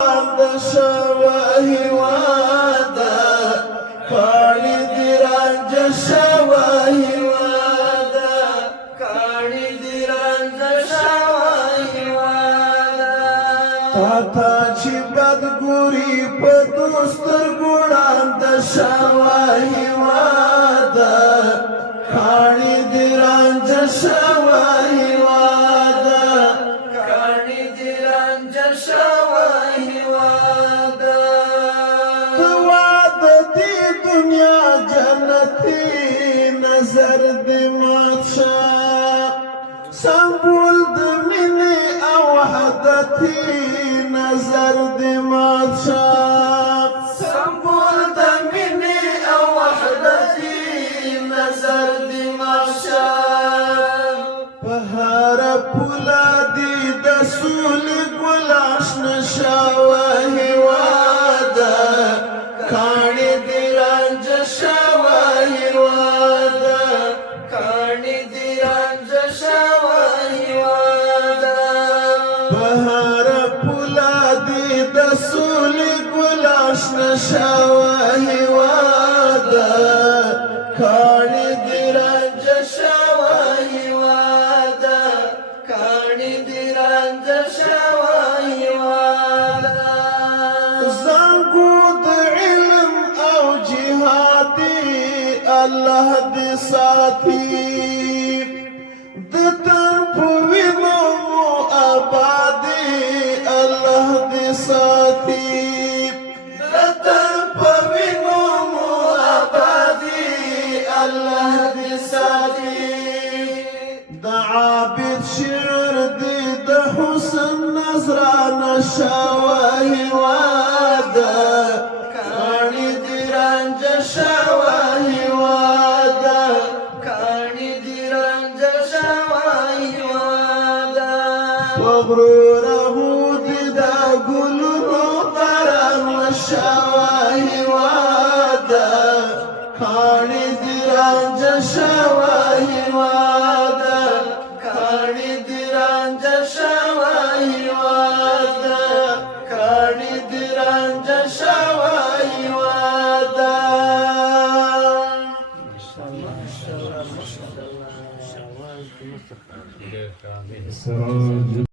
شواهي وادا کاڼي دي رانجه شواهي وادا کاڼي دي رانجه شواهي وادا تا چې بد ګوري په دوستر ګوړان د شواهي وادا کاڼي دي رانجه شواهي وادا کاڼي دي رانجه شواهي دنیا جنتی نظر دی ماتشا سنبول دی منی او وحدتی نظر دی ماتشا سنبول دی منی او وحدتی نظر دی ماتشا بهار پولا دی دسولی گلاش نشاوهی وادا کاڼي دي رانجه شواهي وادا کاڼي دي رانجه شواهي وادا بهار پولا دي د سولې ګلاش نشواهي وادا کاڼي دي رانجه شواهي وادا کاڼي دي رانجه شواهي وادا زنګو الله دې ساتي د تن په وینو مو آبادي الله دې ساتي د تن په وینو مو آبادي الله دې ساتي د عابد شعر دې د حسن نظرانه شواهي وادا کاڼي دي رانجه شواهي غرور هودي دا ګلونو باران وشواهي وادا کاڼي دي رانجه شواهي وادا کاڼي دي رانجه شواهي وادا کاڼي دي رانجه شواهي وادا سرود